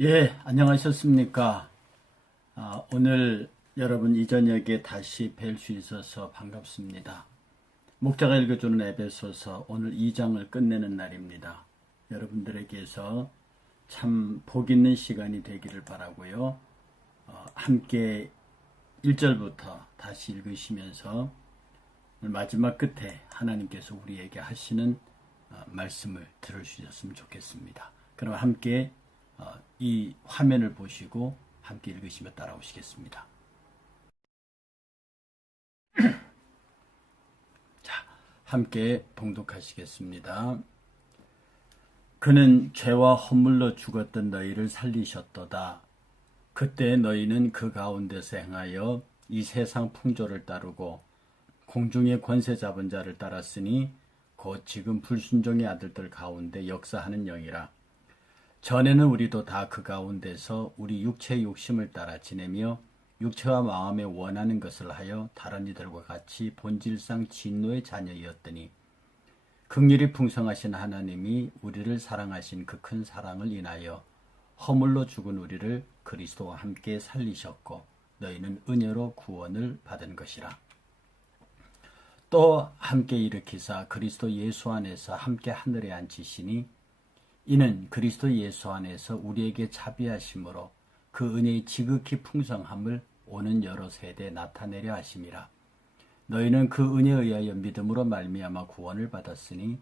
예, 안녕하셨습니까? 오늘 여러분 이 저녁에 다시 뵐 수 있어서 반갑습니다. 목자가 읽어주는 에베소서 오늘 2장을 끝내는 날입니다. 여러분들에게서 참 복 있는 시간이 되기를 바라고요. 함께 1절부터 다시 읽으시면서 오늘 마지막 끝에 하나님께서 우리에게 하시는 말씀을 들으셨으면 좋겠습니다. 그럼 함께 이 화면을 보시고 함께 읽으시며 따라오시겠습니다. 자, 함께 봉독하시겠습니다. 그는 죄와 허물로 죽었던 너희를 살리셨도다. 그때 너희는 그 가운데서 행하여 이 세상 풍조를 따르고 공중의 권세 잡은 자를 따랐으니 곧 지금 불순종의 아들들 가운데 역사하는 영이라. 전에는 우리도 다 그 가운데서 우리 육체의 욕심을 따라 지내며 육체와 마음에 원하는 것을 하여 다른 이들과 같이 본질상 진노의 자녀이었더니 긍휼이 풍성하신 하나님이 우리를 사랑하신 그 큰 사랑을 인하여 허물로 죽은 우리를 그리스도와 함께 살리셨고 너희는 은혜로 구원을 받은 것이라. 또 함께 일으키사 그리스도 예수 안에서 함께 하늘에 앉히시니 이는 그리스도 예수 안에서 우리에게 자비하심으로 그 은혜의 지극히 풍성함을 오는 여러 세대에 나타내려 하심이라. 너희는 그 은혜에 의하여 믿음으로 말미암아 구원을 받았으니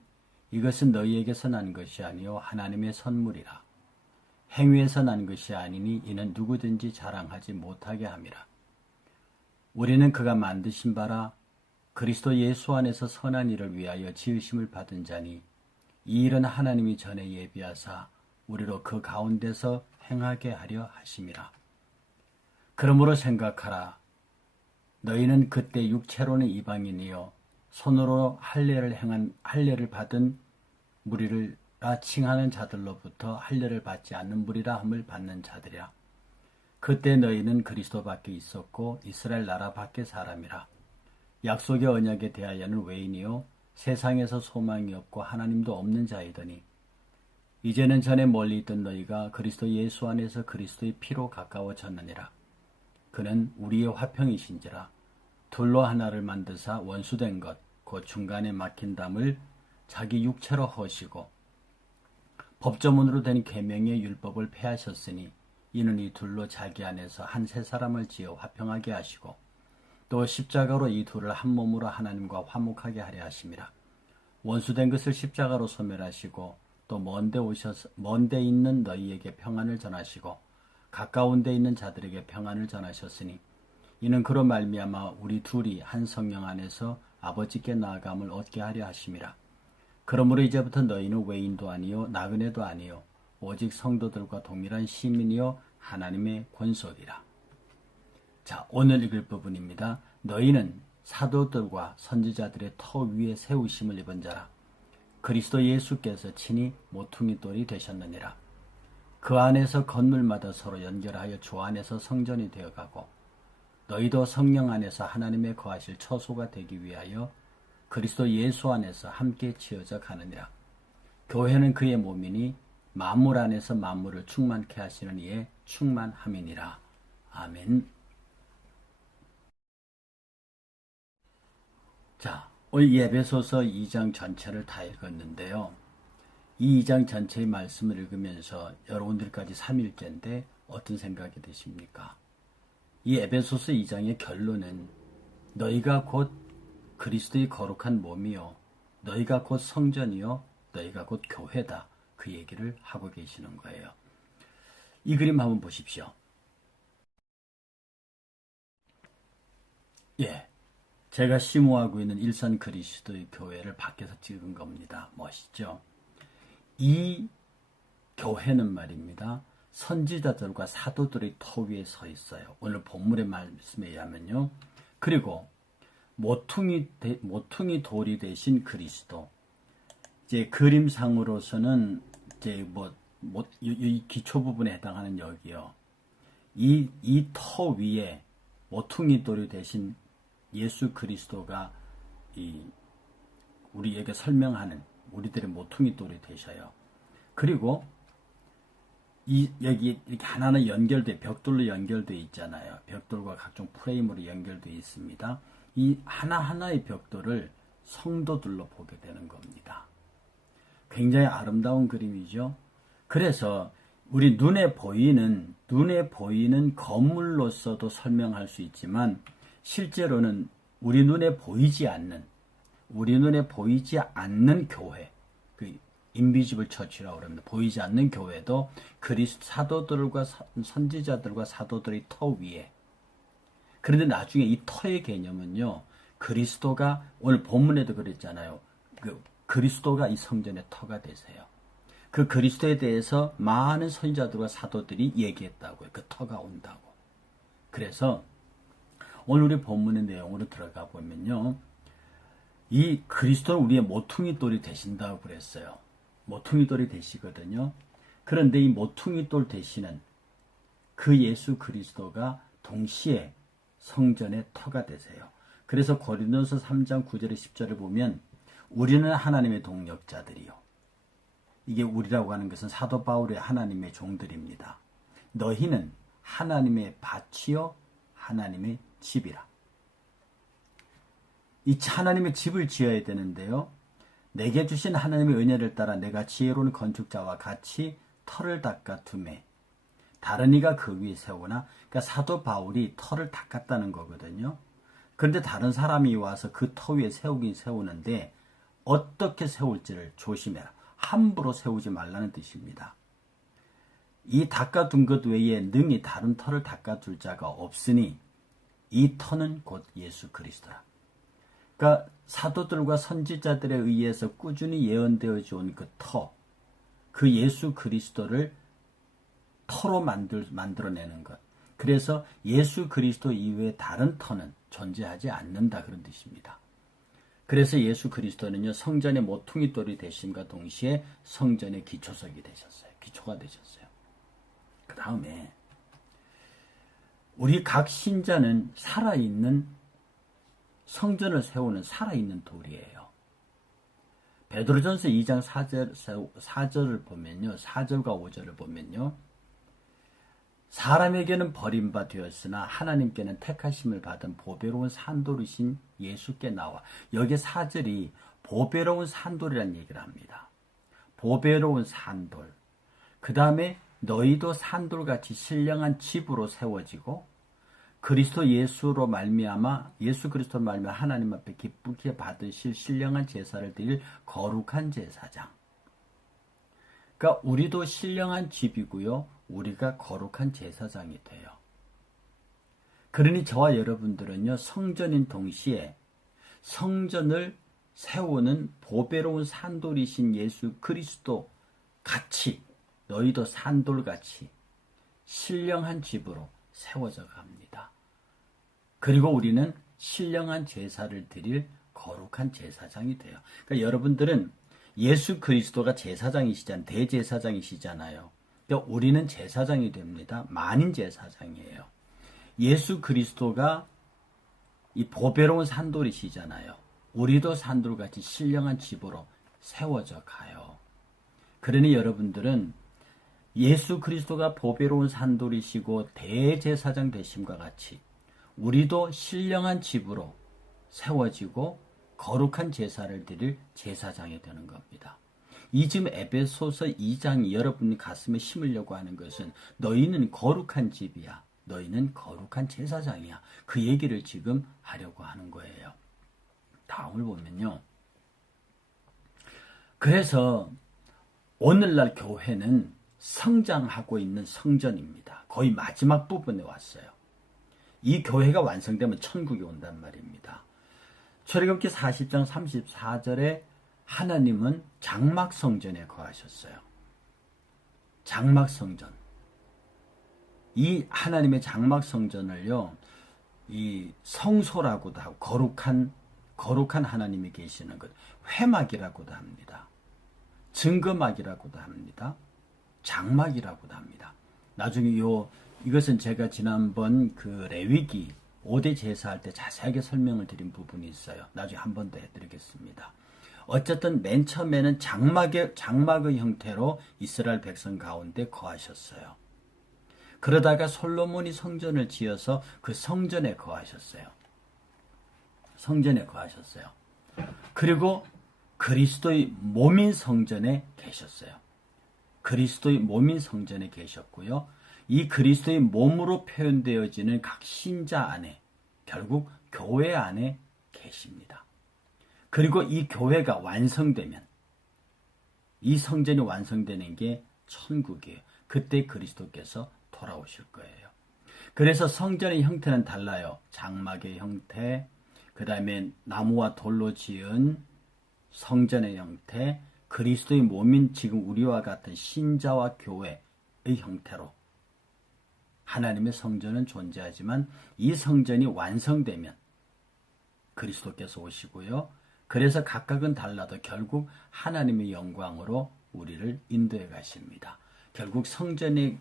이것은 너희에게서 난 것이 아니요 하나님의 선물이라. 행위에서 난 것이 아니니 이는 누구든지 자랑하지 못하게 함이라. 우리는 그가 만드신 바라 그리스도 예수 안에서 선한 일을 위하여 지으심을 받은 자니 이 일은 하나님이 전에 예비하사 우리로 그 가운데서 행하게 하려 하심이라. 그러므로 생각하라. 너희는 그때 육체로는 이방인이요 손으로 할례를 받은 무리라 칭하는 자들로부터 할례를 받지 않는 무리라 함을 받는 자들이라. 그때 너희는 그리스도 밖에 있었고 이스라엘 나라 밖에 사람이라. 약속의 언약에 대하여는 외인이요 세상에서 소망이 없고 하나님도 없는 자이더니 이제는 전에 멀리 있던 너희가 그리스도 예수 안에서 그리스도의 피로 가까워졌느니라. 그는 우리의 화평이신지라. 둘로 하나를 만드사 원수된 것 곧 중간에 막힌 담을 자기 육체로 허시고 법조문으로 된 계명의 율법을 폐하셨으니 이는 이 둘로 자기 안에서 한 세 사람을 지어 화평하게 하시고 또 십자가로 이 둘을 한 몸으로 하나님과 화목하게 하려 하심이라. 원수된 것을 십자가로 소멸하시고 또 먼데 있는 너희에게 평안을 전하시고 가까운 데 있는 자들에게 평안을 전하셨으니 이는 그로 말미암아 우리 둘이 한 성령 안에서 아버지께 나아감을 얻게 하려 하심이라. 그러므로 이제부터 너희는 외인도 아니요 나그네도 아니요 오직 성도들과 동일한 시민이요 하나님의 권속이라. 자, 오늘 읽을 부분입니다. 너희는 사도들과 선지자들의 터 위에 세우심을 입은 자라. 그리스도 예수께서 친히 모퉁이 돌이 되셨느니라. 그 안에서 건물마다 서로 연결하여 주 안에서 성전이 되어가고 너희도 성령 안에서 하나님의 거하실 처소가 되기 위하여 그리스도 예수 안에서 함께 지어져 가느니라. 교회는 그의 몸이니 만물 안에서 만물을 충만케 하시는 이의 충만함이니라. 아멘. 자, 오늘 에베소서 2장 전체를 다 읽었는데요. 이 2장 전체의 말씀을 읽으면서 여러분들까지 3일째인데 어떤 생각이 드십니까? 이 에베소서 2장의 결론은 너희가 곧 그리스도의 거룩한 몸이요 너희가 곧 성전이요 너희가 곧 교회다. 그 얘기를 하고 계시는 거예요. 이 그림 한번 보십시오. 예, 제가 심호하고 있는 일산 그리스도의 교회를 밖에서 찍은 겁니다. 멋있죠? 이 교회는 말입니다. 선지자들과 사도들의 터 위에 서 있어요. 오늘 본문의 말씀에 의하면요. 그리고 모퉁이 돌이 되신 그리스도. 이제 그림상으로서는 이제 이 기초 부분에 해당하는 여기요. 이 터 위에 모퉁이 돌이 되신 예수 그리스도가 우리에게 설명하는 우리들의 모퉁이 돌이 되셔요. 그리고 여기 이렇게 하나는 벽돌로 연결되어 있잖아요. 벽돌과 각종 프레임으로 연결되어 있습니다. 이 하나하나의 벽돌을 성도들로 보게 되는 겁니다. 굉장히 아름다운 그림이죠. 그래서 우리 눈에 보이는 건물로서도 설명할 수 있지만 실제로는 우리 눈에 보이지 않는 교회, 그 인비지블 처치라고 합니다. 보이지 않는 교회도 사도들과 선지자들과 사도들의 터 위에. 그런데 나중에 이 터의 개념은요, 그리스도가 오늘 본문에도 그랬잖아요. 그리스도가 이 성전의 터가 되세요. 그 그리스도에 대해서 많은 선지자들과 사도들이 얘기했다고요. 그 터가 온다고. 그래서 오늘 우리 본문의 내용으로 들어가 보면요, 이 그리스도는 우리의 모퉁이 돌이 되신다고 그랬어요. 모퉁이 돌이 되시거든요. 그런데 이 모퉁이 돌 되시는 그 예수 그리스도가 동시에 성전의 터가 되세요. 그래서 고린도서 3장 9절에 10절을 보면 우리는 하나님의 동역자들이요. 이게 우리라고 하는 것은 사도 바울의 하나님의 종들입니다. 너희는 하나님의 밭이요 하나님의 집이라. 이 하나님의 집을 지어야 되는데요. 내게 주신 하나님의 은혜를 따라 내가 지혜로운 건축자와 같이 터를 닦아 두매 다른 이가 그 위에 세우나. 그러니까 사도 바울이 터를 닦았다는 거거든요. 그런데 다른 사람이 와서 그 터 위에 세우긴 세우는데 어떻게 세울지를 조심해라. 함부로 세우지 말라는 뜻입니다. 이 닦아둔 것 외에 능히 다른 터를 닦아둘 자가 없으니 이 터는 곧 예수 그리스도라. 그러니까 사도들과 선지자들에 의해서 꾸준히 예언되어져 온 그 터, 그 예수 그리스도를 터로 만들어내는 것. 그래서 예수 그리스도 이외에 다른 터는 존재하지 않는다, 그런 뜻입니다. 그래서 예수 그리스도는요, 성전의 모퉁이 돌이 되심과 동시에 성전의 기초석이 되셨어요. 기초가 되셨어요. 그 다음에 우리 각 신자는 살아있는 성전을 세우는 살아있는 돌이에요. 베드로전서 2장 4절을 보면요, 4절과 5절을 보면요, 사람에게는 버림받되었으나 하나님께는 택하심을 받은 보배로운 산돌이신 예수께 나와. 여기 4절이 보배로운 산돌이라는 얘기를 합니다. 보배로운 산돌. 그 다음에 너희도 산돌같이 신령한 집으로 세워지고 그리스도 예수로 말미암아 예수 그리스도로 말미암아 하나님 앞에 기쁘게 받으실 신령한 제사를 드릴 거룩한 제사장. 그러니까 우리도 신령한 집이고요, 우리가 거룩한 제사장이 돼요. 그러니 저와 여러분들은요, 성전인 동시에 성전을 세우는 보배로운 산돌이신 예수 그리스도 같이, 너희도 산돌같이 신령한 집으로 세워져 갑니다. 그리고 우리는 신령한 제사를 드릴 거룩한 제사장이 돼요. 그러니까 여러분들은 예수 그리스도가 제사장이시잖아요. 대제사장이시잖아요. 그러니까 우리는 제사장이 됩니다. 만인 제사장이에요. 예수 그리스도가 이 보배로운 산돌이시잖아요. 우리도 산돌같이 신령한 집으로 세워져 가요. 그러니 여러분들은 예수 그리스도가 보배로운 산돌이시고 대제사장 되심과 같이 우리도 신령한 집으로 세워지고 거룩한 제사를 드릴 제사장이 되는 겁니다. 이 지금 에베소서 2장이 여러분이 가슴에 심으려고 하는 것은 너희는 거룩한 집이야. 너희는 거룩한 제사장이야. 그 얘기를 지금 하려고 하는 거예요. 다음을 보면요. 그래서 오늘날 교회는 성장하고 있는 성전입니다. 거의 마지막 부분에 왔어요. 이 교회가 완성되면 천국이 온단 말입니다. 출애굽기 40장 34절에 하나님은 장막 성전에 거하셨어요. 장막 성전. 이 하나님의 장막 성전을요, 이 성소라고도 하고 거룩한 하나님이 계시는 것, 회막이라고도 합니다. 증거막이라고도 합니다. 장막이라고도 합니다. 나중에 이것은 제가 지난번 그 레위기 5대 제사할 때 자세하게 설명을 드린 부분이 있어요. 나중에 한 번 더 해드리겠습니다. 어쨌든 맨 처음에는 장막의 형태로 이스라엘 백성 가운데 거하셨어요. 그러다가 솔로몬이 성전을 지어서 그 성전에 거하셨어요. 성전에 거하셨어요. 그리고 그리스도의 몸인 성전에 계셨어요. 그리스도의 몸인 성전에 계셨고요. 이 그리스도의 몸으로 표현되어지는 각 신자 안에, 결국 교회 안에 계십니다. 그리고 이 교회가 완성되면, 이 성전이 완성되는 게 천국이에요. 그때 그리스도께서 돌아오실 거예요. 그래서 성전의 형태는 달라요. 장막의 형태, 그 다음에 나무와 돌로 지은 성전의 형태, 그리스도의 몸인 지금 우리와 같은 신자와 교회의 형태로 하나님의 성전은 존재하지만 이 성전이 완성되면 그리스도께서 오시고요. 그래서 각각은 달라도 결국 하나님의 영광으로 우리를 인도해 가십니다. 결국 성전은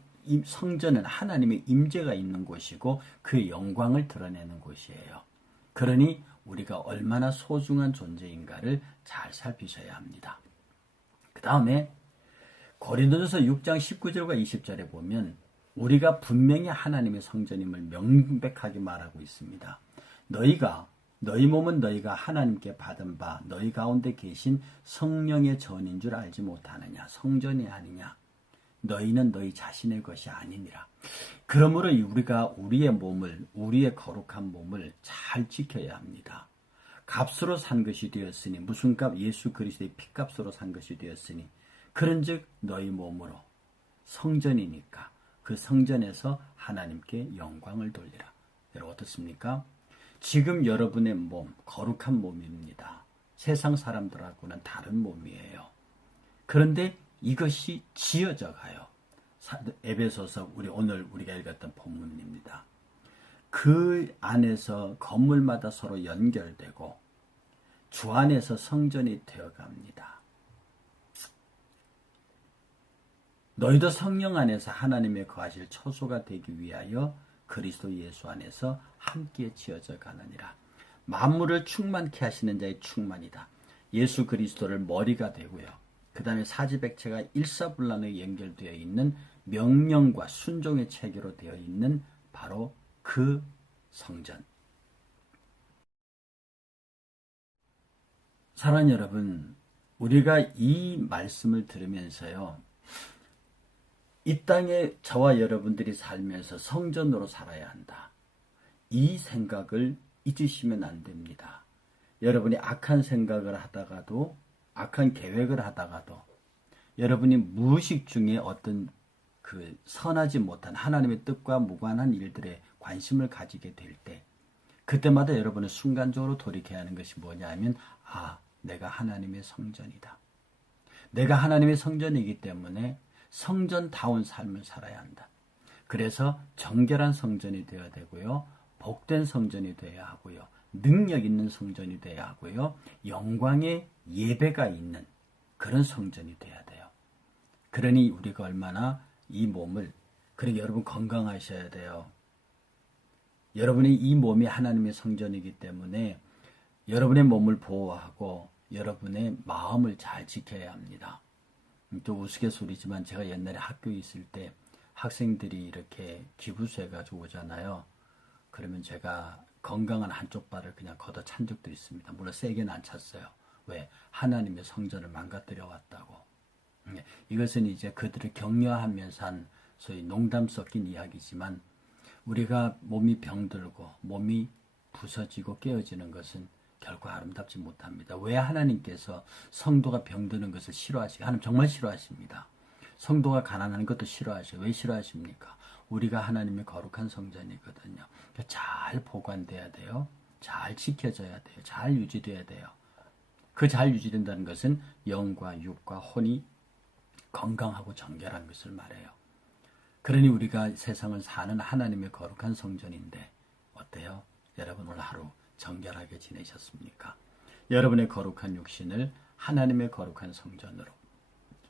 하나님의 임재가 있는 곳이고 그의 영광을 드러내는 곳이에요. 그러니 우리가 얼마나 소중한 존재인가를 잘 살피셔야 합니다. 그 다음에 고린도전서 6장 19절과 20절에 보면 우리가 분명히 하나님의 성전임을 명백하게 말하고 있습니다. 너희 몸은 너희가 하나님께 받은 바 너희 가운데 계신 성령의 전인 줄 알지 못하느냐. 성전이 아니냐. 너희는 너희 자신의 것이 아니니라. 그러므로 우리가 우리의 거룩한 몸을 잘 지켜야 합니다. 값으로 산 것이 되었으니, 무슨 값? 예수 그리스도의 피값으로 산 것이 되었으니, 그런즉 너희 몸으로 성전이니까 그 성전에서 하나님께 영광을 돌리라. 여러분 어떻습니까? 지금 여러분의 몸, 거룩한 몸입니다. 세상 사람들하고는 다른 몸이에요. 그런데 이것이 지어져 가요. 에베소서 오늘 우리가 읽었던 본문입니다. 그 안에서 건물마다 서로 연결되고 주 안에서 성전이 되어갑니다. 너희도 성령 안에서 하나님의 거하실 처소가 되기 위하여 그리스도 예수 안에서 함께 지어져 가느니라. 만물을 충만케 하시는 자의 충만이다. 예수 그리스도를 머리가 되고요. 그 다음에 사지백체가 일사불란하게 연결되어 있는 명령과 순종의 체계로 되어 있는 바로 그 성전. 사랑하는 여러분, 우리가 이 말씀을 들으면서요, 이 땅에 저와 여러분들이 살면서 성전으로 살아야 한다. 이 생각을 잊으시면 안 됩니다. 여러분이 악한 생각을 하다가도, 악한 계획을 하다가도, 여러분이 무의식 중에 어떤 선하지 못한 하나님의 뜻과 무관한 일들에 관심을 가지게 될 때, 그때마다 여러분은 순간적으로 돌이켜야 하는 것이 뭐냐 하면, 내가 하나님의 성전이다. 내가 하나님의 성전이기 때문에 성전다운 삶을 살아야 한다. 그래서 정결한 성전이 되어야 되고요. 복된 성전이 되어야 하고요. 능력 있는 성전이 되어야 하고요. 영광의 예배가 있는 그런 성전이 되어야 돼요. 그러니 우리가 얼마나 이 몸을, 그러니 여러분 건강하셔야 돼요. 여러분의 이 몸이 하나님의 성전이기 때문에 여러분의 몸을 보호하고 여러분의 마음을 잘 지켜야 합니다. 또 우스갯소리지만 제가 옛날에 학교에 있을 때 학생들이 이렇게 기부서 해가지고 오잖아요. 그러면 제가 건강한 한쪽 발을 그냥 걷어 찬 적도 있습니다. 물론 세게는 안 찼어요. 왜? 하나님의 성전을 망가뜨려 왔다고. 이것은 이제 그들을 격려하면서 한 소위 농담 섞인 이야기지만 우리가 몸이 병들고 몸이 부서지고 깨어지는 것은 결코 아름답지 못합니다. 왜 하나님께서 성도가 병드는 것을 싫어하시고, 하나님 정말 싫어하십니다. 성도가 가난한 것도 싫어하셔요. 왜 싫어하십니까? 우리가 하나님의 거룩한 성전이거든요. 잘 보관돼야 돼요. 잘 지켜져야 돼요. 잘 유지돼야 돼요. 그 잘 유지된다는 것은 영과 육과 혼이 건강하고 정결한 것을 말해요. 그러니 우리가 세상을 사는 하나님의 거룩한 성전인데 어때요? 여러분 오늘 하루 정결하게 지내셨습니까? 여러분의 거룩한 육신을 하나님의 거룩한 성전으로.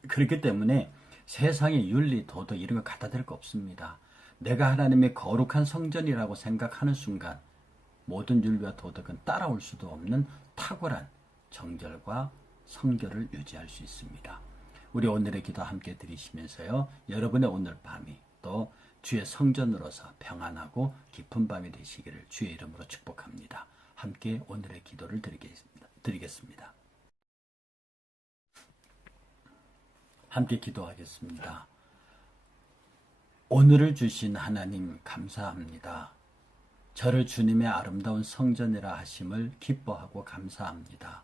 그렇기 때문에 세상의 윤리, 도덕 이런 거 갖다 댈 거 없습니다. 내가 하나님의 거룩한 성전이라고 생각하는 순간 모든 윤리와 도덕은 따라올 수도 없는 탁월한 정결과 성결을 유지할 수 있습니다. 우리 오늘의 기도 함께 드리시면서요. 여러분의 오늘 밤이 또 주의 성전으로서 평안하고 깊은 밤이 되시기를 주의 이름으로 축복합니다. 함께 오늘의 기도를 드리겠습니다. 함께 기도하겠습니다. 오늘을 주신 하나님 감사합니다. 저를 주님의 아름다운 성전이라 하심을 기뻐하고 감사합니다.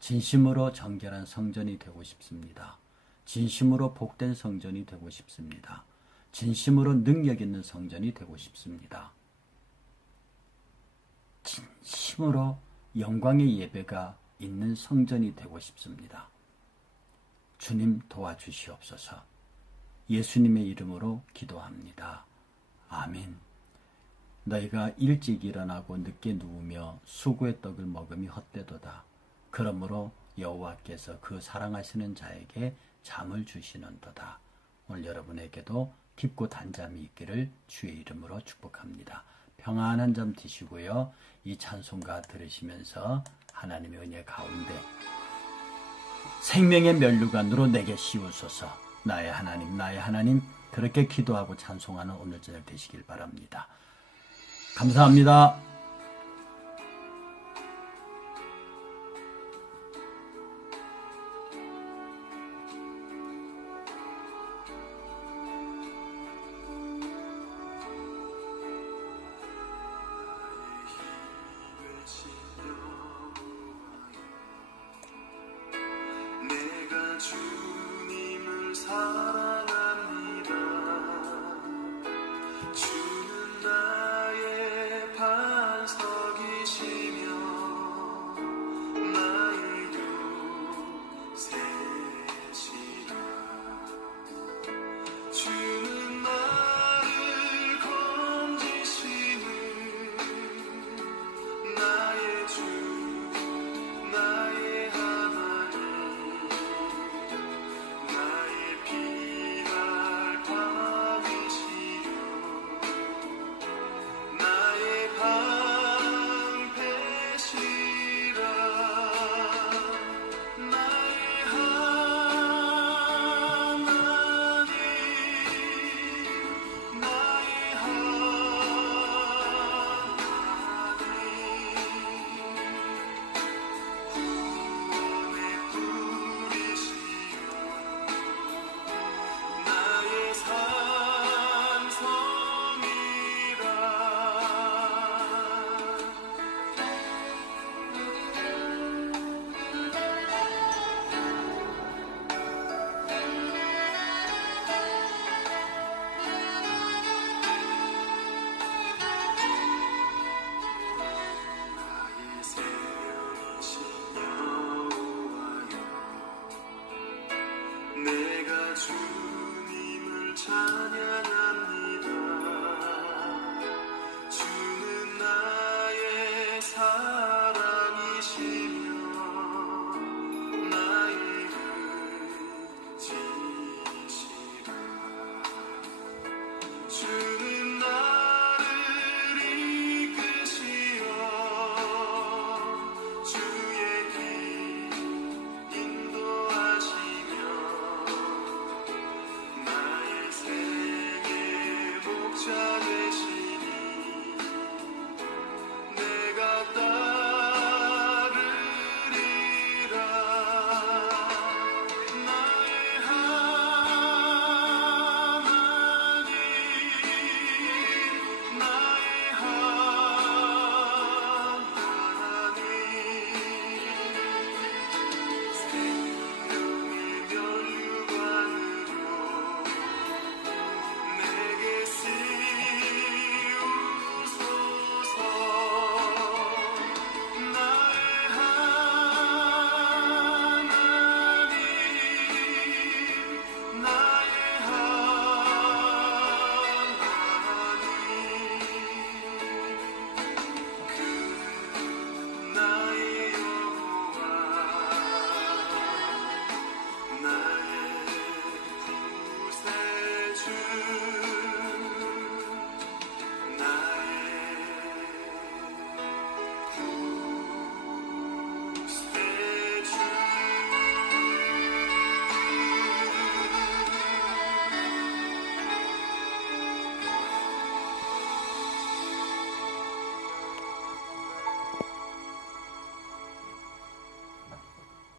진심으로 정결한 성전이 되고 싶습니다. 진심으로 복된 성전이 되고 싶습니다. 진심으로 능력 있는 성전이 되고 싶습니다. 진심으로 영광의 예배가 있는 성전이 되고 싶습니다. 주님 도와주시옵소서. 예수님의 이름으로 기도합니다. 아멘. 너희가 일찍 일어나고 늦게 누우며 수고의 떡을 먹음이 헛되도다. 그러므로 여호와께서 그 사랑하시는 자에게 잠을 주시는도다. 오늘 여러분에게도 깊고 단잠이 있기를 주의 이름으로 축복합니다. 평안한 잠 드시고요. 이 찬송가 들으시면서 하나님의 은혜 가운데 생명의 면류관으로 내게 씌우소서. 나의 하나님, 나의 하나님, 그렇게 기도하고 찬송하는 오늘 저녁 되시길 바랍니다. 감사합니다.